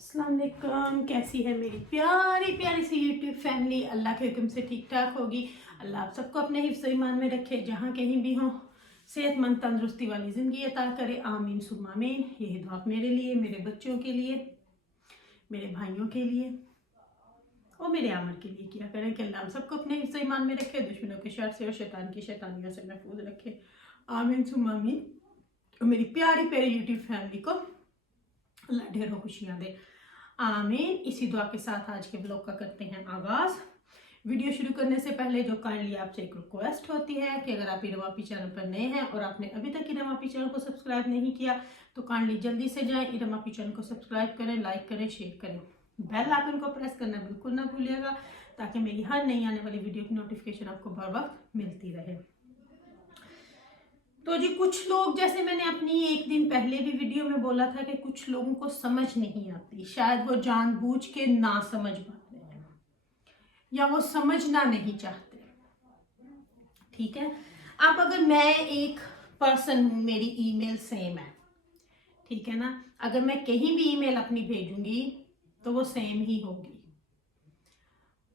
अस्सलाम वालेकुम। कैसी है मेरी प्यारी प्यारी सी यूट्यूब फैमिली। अल्लाह के हुक्म से ठीक ठाक होगी। अल्लाह आप सबको अपने हिफ्ज़ ईमान में रखे, जहाँ कहीं भी हो सेहतमंद तंदुरुस्ती वाली ज़िंदगी अता करे। आमीन सुम्मा आमीन। यही दुआ मेरे लिए, मेरे बच्चों के लिए, मेरे भाइयों के लिए और मेरे आमर के लिए किया करें कि अल्लाह हम सबको अपने हिफ्ज़ ईमान में रखे, दुश्मनों के शर से और शैतान की शैतानियों से महफूज रखे। आमीन सुम्मा आमीन। और मेरी प्यारी प्यारी यूट्यूब फैमिली को अल्लाह ढेरों खुशियाँ दे, आमीन। इसी दुआ के साथ आज के ब्लॉग का करते हैं आगाज़। वीडियो शुरू करने से पहले जो काइंडली आपसे एक रिक्वेस्ट होती है कि अगर आप इरमापी चैनल पर नए हैं और आपने अभी तक इरमापी चैनल को सब्सक्राइब नहीं किया तो काइंडली जल्दी से जाएं, इरमापी चैनल को सब्सक्राइब करें, लाइक करें, शेयर करें, बेल आइकन को प्रेस करना बिल्कुल ना भूलिएगा ताकि मेरी हर नई आने वाली वीडियो की नोटिफिकेशन आपको बर वक्त मिलती रहे। तो जी कुछ लोग, जैसे मैंने अपनी एक दिन पहले भी वीडियो में बोला था कि कुछ लोगों को समझ नहीं आती, शायद वो जानबूझ के ना समझ पाते हैं या वो समझना नहीं चाहते। ठीक है, अब अगर मैं एक पर्सन हूं, मेरी ईमेल सेम है, ठीक है ना, अगर मैं कहीं भी ईमेल अपनी भेजूंगी तो वो सेम ही होगी,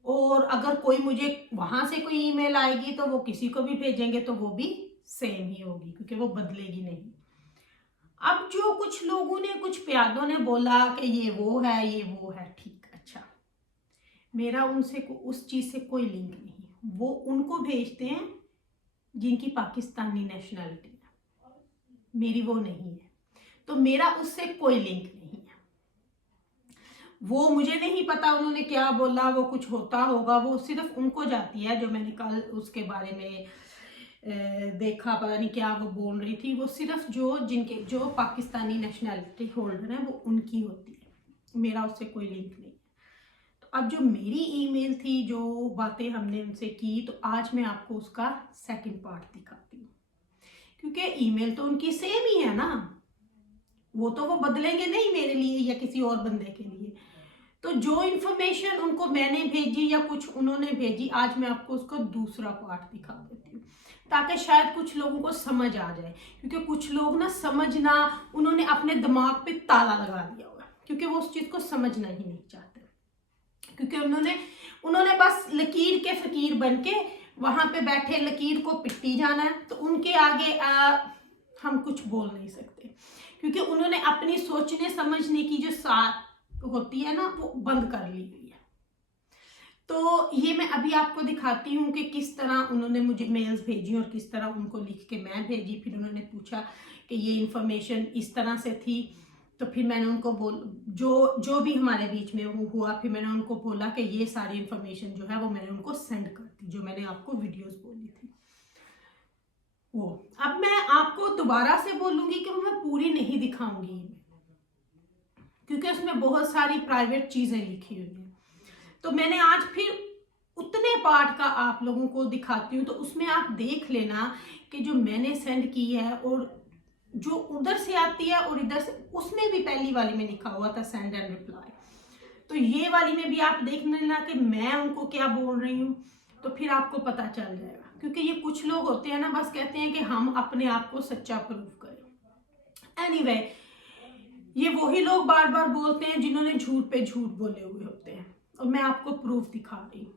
और अगर कोई मुझे वहां से कोई ईमेल आएगी तो वो किसी को भी भेजेंगे तो वो भी सेम ही होगी, क्योंकि वो बदलेगी नहीं। अब जो कुछ लोगों ने, कुछ प्यादों ने बोला कि ये वो है, ये वो है, ठीक, अच्छा, मेरा उनसे उस चीज से कोई लिंक नहीं। वो उनको भेजते हैं जिनकी पाकिस्तानी नेशनैलिटी है, मेरी वो नहीं है, तो मेरा उससे कोई लिंक नहीं है। वो मुझे नहीं पता उन्होंने क्या बोला, वो कुछ होता होगा, वो सिर्फ उनको जाती है। जो मैंने कल उसके बारे में देखा, पता नहीं क्या वो बोल रही थी, वो सिर्फ जो पाकिस्तानी नेशनैलिटी होल्डर है वो उनकी होती है, मेरा उससे कोई लिंक नहीं है। तो अब जो मेरी ईमेल थी, जो बातें हमने उनसे की, तो आज मैं आपको उसका सेकंड पार्ट दिखाती हूँ, क्योंकि ईमेल तो उनकी सेम ही है ना, वो तो वो बदलेंगे नहीं मेरे लिए या किसी और बंदे के लिए। तो जो इन्फॉर्मेशन उनको मैंने भेजी या कुछ उन्होंने भेजी, आज मैं आपको उसका दूसरा पार्ट दिखा देती हूँ ताकि शायद कुछ लोगों को समझ आ जाए, क्योंकि कुछ लोग ना समझना, उन्होंने अपने दिमाग पे ताला लगा दिया होगा, क्योंकि वो उस चीज को समझना ही नहीं चाहते, क्योंकि उन्होंने बस लकीर के फकीर बन के वहां पे बैठे लकीर को पिट्टी जाना है। तो उनके आगे हम कुछ बोल नहीं सकते, क्योंकि उन्होंने अपनी सोचने समझने की जो साथ होती है ना, वो बंद कर ली हुई है। तो ये मैं अभी आपको दिखाती हूँ कि किस तरह उन्होंने मुझे मेल्स भेजी और किस तरह उनको लिख के मैं भेजी। फिर उन्होंने पूछा कि ये इन्फॉर्मेशन इस तरह से थी, तो फिर मैंने उनको जो भी हमारे बीच में हुआ, फिर मैंने उनको बोला कि ये सारी इन्फॉर्मेशन जो है वो मैंने उनको सेंड कर दी, जो मैंने आपको वीडियोस बोली थी वो। अब मैं आपको दोबारा से बोलूंगी कि वो मैं पूरी नहीं दिखाऊंगी, क्योंकि उसमें बहुत सारी प्राइवेट चीजें लिखी हुई हैं। तो मैंने आज फिर उतने पार्ट का आप लोगों को दिखाती हूँ, तो उसमें आप देख लेना कि जो मैंने सेंड की है और जो उधर से आती है और इधर से, उसमें भी पहली वाली में लिखा हुआ था सेंड एंड रिप्लाई, तो ये वाली में भी आप देख लेना कि मैं उनको क्या बोल रही हूँ, तो फिर आपको पता चल जाएगा। क्योंकि ये कुछ लोग होते हैं ना, बस कहते हैं कि हम अपने आप को सच्चा प्रूव करें। एनीवे, ये वही लोग बार बार बोलते हैं जिन्होंने झूठ पे झूठ बोले हुए होते हैं, और मैं आपको प्रूफ दिखा रही हूँ।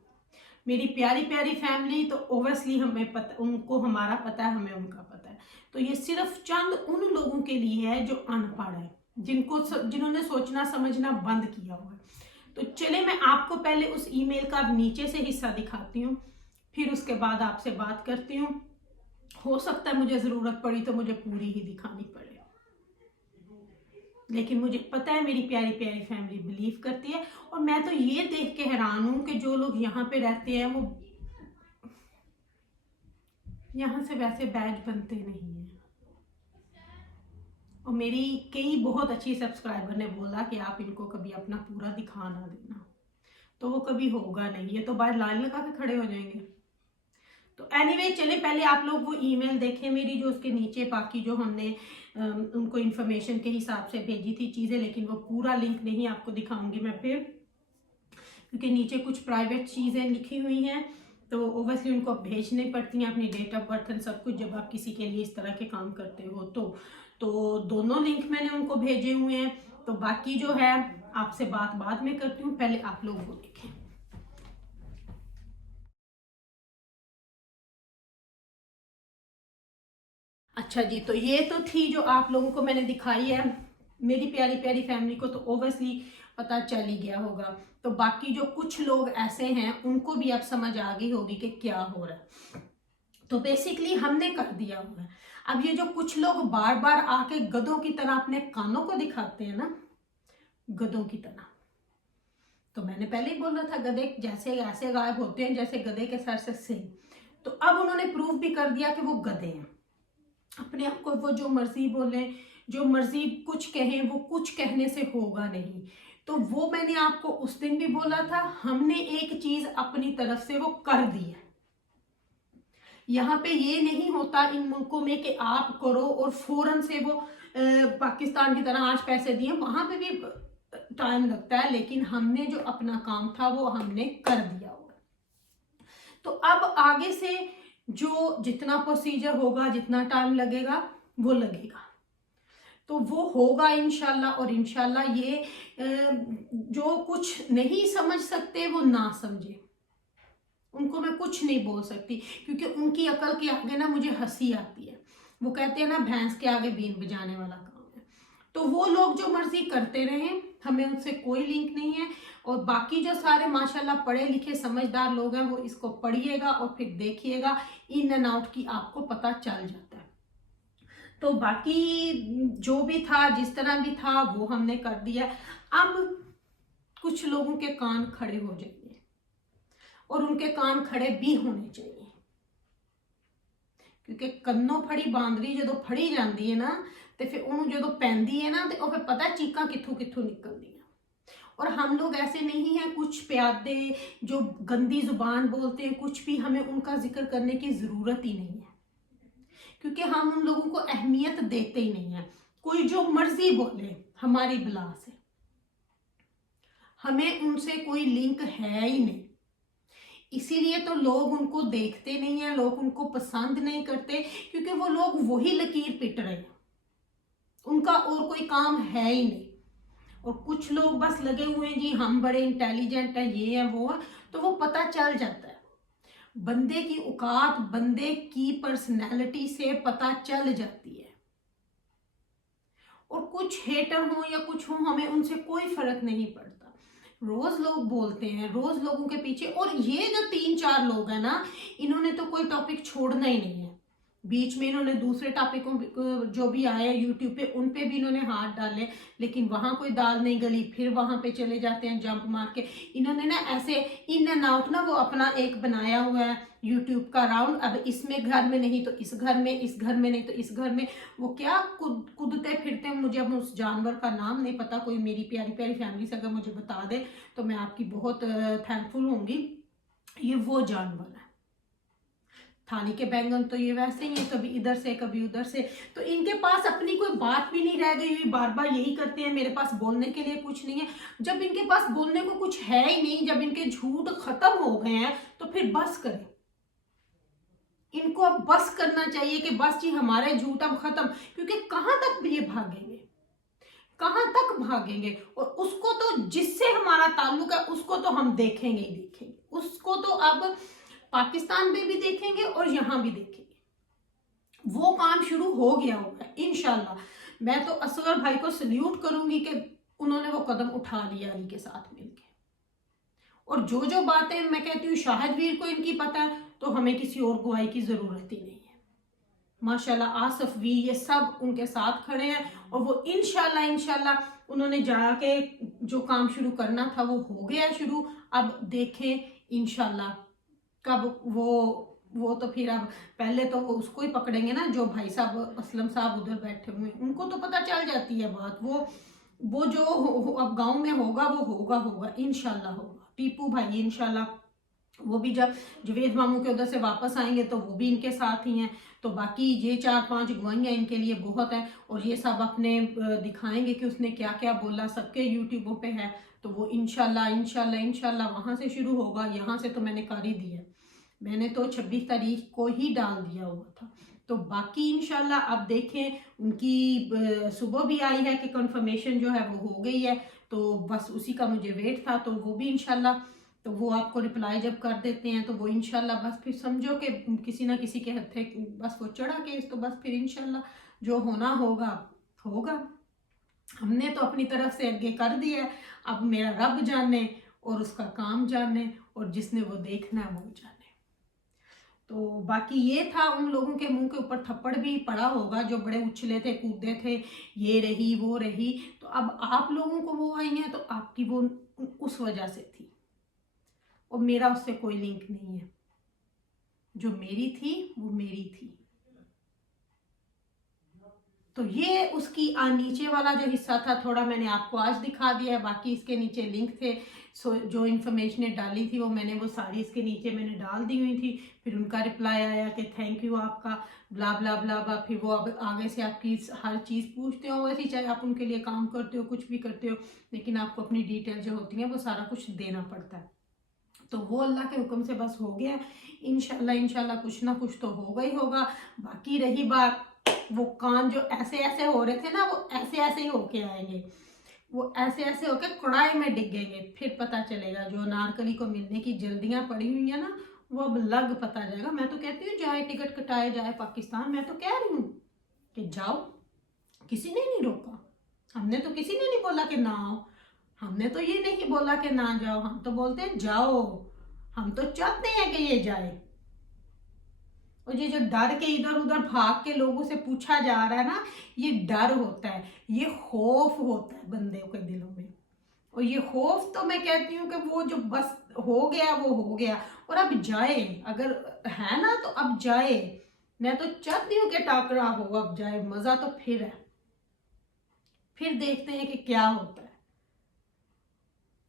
मेरी प्यारी प्यारी फैमिली, तो ओब्वियसली हमें पता, उनको हमारा पता है, हमें उनका पता है। तो ये सिर्फ चंद उन लोगों के लिए है जो अनपढ़ है, जिन्होंने सोचना समझना बंद किया हुआ है। तो चले मैं आपको पहले उस ईमेल का नीचे से हिस्सा दिखाती हूँ, फिर उसके बाद आपसे बात करती हूँ। हो सकता है मुझे जरूरत पड़ी तो मुझे पूरी ही दिखानी पड़े, लेकिन मुझे पता है मेरी प्यारी प्यारी फैमिली बिलीव करती है। और मैं तो ये देख के हैरान हूं कि जो लोग यहाँ पे रहते हैं वो यहाँ से वैसे बैच बनते नहीं है। और मेरी कई बहुत अच्छी सब्सक्राइबर ने बोला कि आप इनको कभी अपना पूरा दिखा ना देना, तो वो कभी होगा नहीं, ये तो बाहर लाइन लगा के खड़े हो जाएंगे। तो एनीवे, चले पहले आप लोग वो ईमेल देखें मेरी, जो उसके नीचे बाकी जो हमने उनको इन्फॉर्मेशन के हिसाब से भेजी थी चीज़ें, लेकिन वो पूरा लिंक नहीं आपको दिखाऊंगी मैं फिर, क्योंकि नीचे कुछ प्राइवेट चीज़ें लिखी हुई हैं, तो ओब्वियसली उनको भेजनी पड़ती हैं, अपनी डेट ऑफ बर्थ एंड सब कुछ, जब आप किसी के लिए इस तरह के काम करते हो। तो दोनों लिंक मैंने उनको भेजे हुए हैं। तो बाकी जो है आपसे बात बाद में करती हूँ, पहले आप लोग वो देखें। अच्छा जी, तो ये तो थी जो आप लोगों को मैंने दिखाई है। मेरी प्यारी प्यारी फैमिली को तो ओबियसली पता चल ही गया होगा। तो बाकी जो कुछ लोग ऐसे हैं उनको भी अब समझ आ गई होगी कि क्या हो रहा है। तो बेसिकली हमने कर दिया हुआ है। अब ये जो कुछ लोग बार बार आके गधों की तरह अपने कानों को दिखाते हैं ना, गधों की तरह, तो मैंने पहले ही बोला था गधे जैसे ऐसे गायब होते हैं जैसे गधे के सर से सिंह। तो अब उन्होंने प्रूव भी कर दिया कि वो गधे हैं। अपने आप को वो जो मर्जी बोले, जो मर्जी कुछ कहें, वो कुछ कहने से होगा नहीं। तो वो मैंने आपको उस दिन भी बोला था, हमने एक चीज अपनी तरफ से वो कर दी है। यहाँ पे ये नहीं होता इन मुल्कों में कि आप करो और फौरन से वो पाकिस्तान की तरह आज पैसे दिए, वहां पे भी टाइम लगता है, लेकिन हमने जो अपना काम था वो हमने कर दिया होगा। तो अब आगे से जो जितना प्रोसीजर होगा, जितना टाइम लगेगा वो लगेगा, तो वो होगा इंशाल्लाह। और इंशाल्लाह ये जो कुछ नहीं समझ सकते वो ना समझे, उनको मैं कुछ नहीं बोल सकती, क्योंकि उनकी अकल के आगे ना मुझे हंसी आती है। वो कहते हैं ना, भैंस के आगे बीन बजाने वाला काम है। तो वो लोग जो मर्जी करते रहे, हमें उनसे कोई लिंक नहीं है। और बाकी जो सारे माशाल्लाह पढ़े लिखे समझदार लोग हैं, वो इसको पढ़िएगा और फिर देखिएगा, इन एंड आउट की आपको पता चल जाता है। तो बाकी जो भी था, जिस तरह भी था, वो हमने कर दिया। अब कुछ लोगों के कान खड़े हो जाएंगे, और उनके कान खड़े भी होने चाहिए, क्योंकि कन्नों फड़ी बांदरी जो फड़ी जाती है ना, तो फिर उन्होंने जो पैंदी है ना, तो फिर पता चीका कित्थों कित्थों निकलती है। और हम लोग ऐसे नहीं हैं कुछ प्यादे जो गंदी जुबान बोलते हैं, कुछ भी, हमें उनका जिक्र करने की जरूरत ही नहीं है, क्योंकि हम उन लोगों को अहमियत देते ही नहीं है। कोई जो मर्जी बोले हमारी बला से, हमें उनसे कोई लिंक है ही नहीं। इसीलिए तो लोग उनको देखते नहीं है, लोग उनको पसंद नहीं करते, क्योंकि वो लोग वही लकीर पिट रहे हैं, उनका और कोई काम है ही नहीं। और कुछ लोग बस लगे हुए हैं जी हम बड़े इंटेलिजेंट हैं, ये है वो है, तो वो पता चल जाता है। बंदे की औकात, बंदे की पर्सनैलिटी से पता चल जाती है। और कुछ हेटर हो या कुछ हो, हमें उनसे कोई फर्क नहीं पड़ता। रोज लोग बोलते हैं, रोज लोगों के पीछे, और ये जो 3-4 लोग हैं ना, इन्होंने तो कोई टॉपिक छोड़ना ही नहीं है। बीच में इन्होंने दूसरे टॉपिकों जो भी आए यूट्यूब पे, उन पे भी इन्होंने हाथ डाले, लेकिन वहां कोई दाल नहीं गली, फिर वहां पे चले जाते हैं जंप मार के। इन्होंने ना ऐसे इन एंड आउट ना वो अपना एक बनाया हुआ है यूट्यूब का राउंड, अब इसमें घर में नहीं तो इस घर में, इस घर में नहीं तो इस घर में, वो क्या कूदते फिरते हैं। मुझे अब उस जानवर का नाम नहीं पता, कोई मेरी प्यारी प्यारी फैमिली से अगर मुझे बता दे तो मैं आपकी बहुत थैंकफुल होंगी। ये वो जानवर है। थाली के बैंगन तो ये वैसे ही है, कभी इधर से कभी उधर से। तो इनके पास अपनी कोई बात भी नहीं रह गई हुई, बार बार यही करते हैं, मेरे पास बोलने के लिए कुछ नहीं है। जब इनके पास बोलने को कुछ है ही नहीं, जब इनके झूठ खत्म हो गए हैं, तो फिर बस करें। इनको अब बस करना चाहिए कि बस जी हमारे झूठ अब खत्म, क्योंकि कहां तक ये भागेंगे, कहां तक भागेंगे। और उसको तो, जिससे हमारा ताल्लुक है, उसको तो हम देखेंगे ही देखेंगे। उसको तो अब पाकिस्तान में भी देखेंगे और यहां भी देखेंगे। वो काम शुरू हो गया होगा इंशाल्लाह। मैं तो असगर भाई को सल्यूट करूंगी कि उन्होंने वो कदम उठा लिया अली के साथ मिलकर। और जो जो बातें मैं कहती हूँ शाहिद वीर को इनकी पता है, तो हमें किसी और गवाही की जरूरत ही नहीं है। माशाल्लाह आसफ वी, ये सब उनके साथ खड़े हैं, और वो इंशाल्लाह इंशाल्लाह उन्होंने जाके जो काम शुरू करना था वो हो गया शुरू। अब देखें इंशाल्लाह कब वो तो फिर अब पहले तो वो उसको ही पकड़ेंगे ना, जो भाई साहब असलम साहब उधर बैठे हुए, उनको तो पता चल जाती है बात। वो जो अब गांव में होगा वो होगा इंशाल्लाह होगा। टीपू भाई इंशाल्लाह वो भी जब जवेद मामू के उधर से वापस आएंगे तो वो भी इनके साथ ही हैं। तो बाकी ये 4-5 गवाहियाँ इनके लिए बहुत है, और ये सब अपने दिखाएंगे कि उसने क्या क्या बोला, सबके यूट्यूबों पे है। तो वो इंशाल्लाह इंशाल्लाह इंशाल्लाह वहाँ से शुरू होगा। यहाँ से तो मैंने कर ही दिया, मैंने तो 26 तारीख को ही डाल दिया हुआ था। तो बाकी इंशाल्लाह अब देखें, उनकी सुबह भी आई है कि कंफर्मेशन जो है वो हो गई है। तो बस उसी का मुझे वेट था, तो वो भी इंशाल्लाह, तो वो आपको रिप्लाई जब कर देते हैं तो वो इंशाल्लाह बस फिर समझो कि किसी ना किसी के हथे बस वो चढ़ा केस, तो बस फिर इंशाल्लाह जो होना होगा होगा। हमने तो अपनी तरफ से आगे कर दिया है, अब मेरा रब जाने और उसका काम जाने और जिसने वो देखना है वो जाने। तो बाकी ये था, उन लोगों के मुंह के ऊपर थप्पड़ भी पड़ा होगा जो बड़े उछले थे कूदे थे, ये रही वो रही, तो अब आप लोगों को वो आई है तो आपकी वो उस वजह से थी, और मेरा उससे कोई लिंक नहीं है। जो मेरी थी वो मेरी थी। तो ये उसकी नीचे वाला जो हिस्सा था थोड़ा मैंने आपको आज दिखा दिया है, बाकी इसके नीचे लिंक थे। सो जो इन्फॉर्मेशन डाली थी वो मैंने वो सारी इसके नीचे मैंने डाल दी हुई थी। फिर उनका रिप्लाई आया कि थैंक यू आपका ब्ला ब्ला ब्ला ब्ला। फिर वो अब आगे से आपकी हर चीज़ पूछते हो, वैसे चाहे आप उनके लिए काम करते हो कुछ भी करते हो, लेकिन आपको अपनी डिटेल जो होती है वो सारा कुछ देना पड़ता है। तो वो अल्लाह के हुक्म से बस हो गया। इंशाल्लाह इंशाल्लाह कुछ ना कुछ तो होगा ही होगा। बाकी रही बात, वो कान जो ऐसे ऐसे हो रहे थे ना, वो ऐसे ऐसे ही होके आएंगे, वो ऐसे ऐसे होके कढ़ाई में डिगेंगे, फिर पता चलेगा। जो अनारकली को मिलने की जल्दियां पड़ी हुई है ना, वो अब लग पता जाएगा। मैं तो कहती हूँ जाए टिकट कटाए जाए पाकिस्तान, मैं तो कह रही हूँ कि जाओ, किसी ने नहीं रोका। हमने तो किसी ने नहीं बोला कि ना आओ, हमने तो ये नहीं बोला कि ना जाओ, हम तो बोलते हैं जाओ। हम तो चाहते हैं कि ये जाए। और ये जो डर के इधर उधर भाग के लोगों से पूछा जा रहा है ना, ये डर होता है, ये खौफ होता है बंदे के दिलों में। और ये खौफ तो मैं कहती हूँ कि वो जो बस हो गया वो हो गया, और अब जाए, अगर है ना तो अब जाए। मैं तो चाहती हूँ कि टाकरा हो, अब जाए, मजा तो फिर है, फिर देखते हैं कि क्या होता है।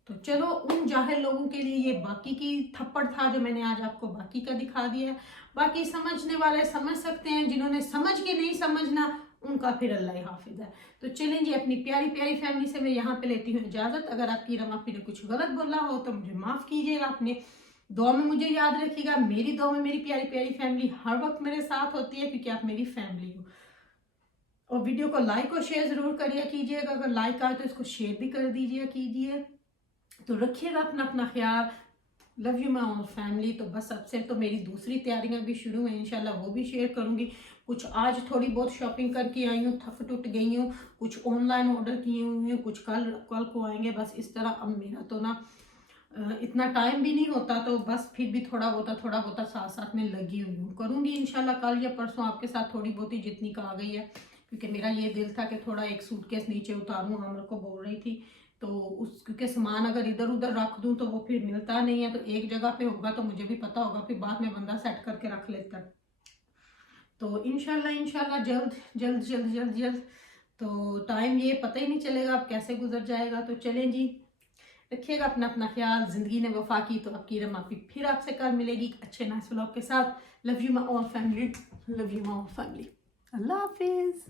तो चलो, उन जाहिल लोगों के लिए ये बाकी की थप्पड़ था जो मैंने आज आपको बाकी का दिखा दिया है। बाकी समझने वाले समझ सकते हैं, जिन्होंने समझ के नहीं समझना उनका फिर अल्लाह ही हाफिज है। तो चलें जी, अपनी प्यारी प्यारी फैमिली से मैं यहाँ पे लेती हूँ इजाजत। अगर आपकी रमाफी ने कुछ गलत बोला हो तो मुझे माफ कीजिएगा। अपने दुआ में मुझे याद रखिएगा। मेरी दुआ में मेरी प्यारी प्यारी फैमिली हर वक्त मेरे साथ होती है, क्योंकि आप मेरी फैमिली हो। और वीडियो को लाइक और शेयर जरूर करिए कीजिएगा। अगर लाइक आए तो इसको शेयर भी कर दीजिए कीजिए। तो रखिएगा अपना अपना ख्याल। Love you my all family. तो बस अब से तो मेरी दूसरी तैयारियां भी शुरू हैं, इंशाल्लाह वो भी शेयर करूंगी। कुछ आज थोड़ी बहुत शॉपिंग करके आई हूँ, थक टूट गई हूँ। कुछ ऑनलाइन ऑर्डर किए हुए हैं, कुछ कल कल को आएंगे। बस इस तरह अब मेरा तो ना इतना टाइम भी नहीं होता, तो बस फिर भी थोड़ा बहुत साथ साथ में लगी हुई हूँ। करूँगी इंशाल्लाह कल या परसों आपके साथ थोड़ी बहुत ही जितनी का आ गई है, क्योंकि मेरा ये दिल था कि थोड़ा एक सूटकेस नीचे उतारूँ। आमर को बोल रही थी, तो उस क्योंकि सामान अगर इधर उधर रख दूँ तो वो फिर मिलता नहीं है। तो एक जगह पे होगा तो मुझे भी पता होगा, फिर बाद में बंदा सेट करके रख लेता है। तो इंशाल्लाह इंशाल्लाह जल्द जल्द जल्द जल्द जल्द। तो टाइम ये पता ही नहीं चलेगा अब कैसे गुजर जाएगा। तो चलें जी, रखिएगा अपना अपना ख्याल। जिंदगी ने वफा की तो आपकी रमाफी फिर आपसे कल मिलेगी अच्छे नाइस व्लॉग के साथ। Love you my all family, love you my all family. Allah Hafiz.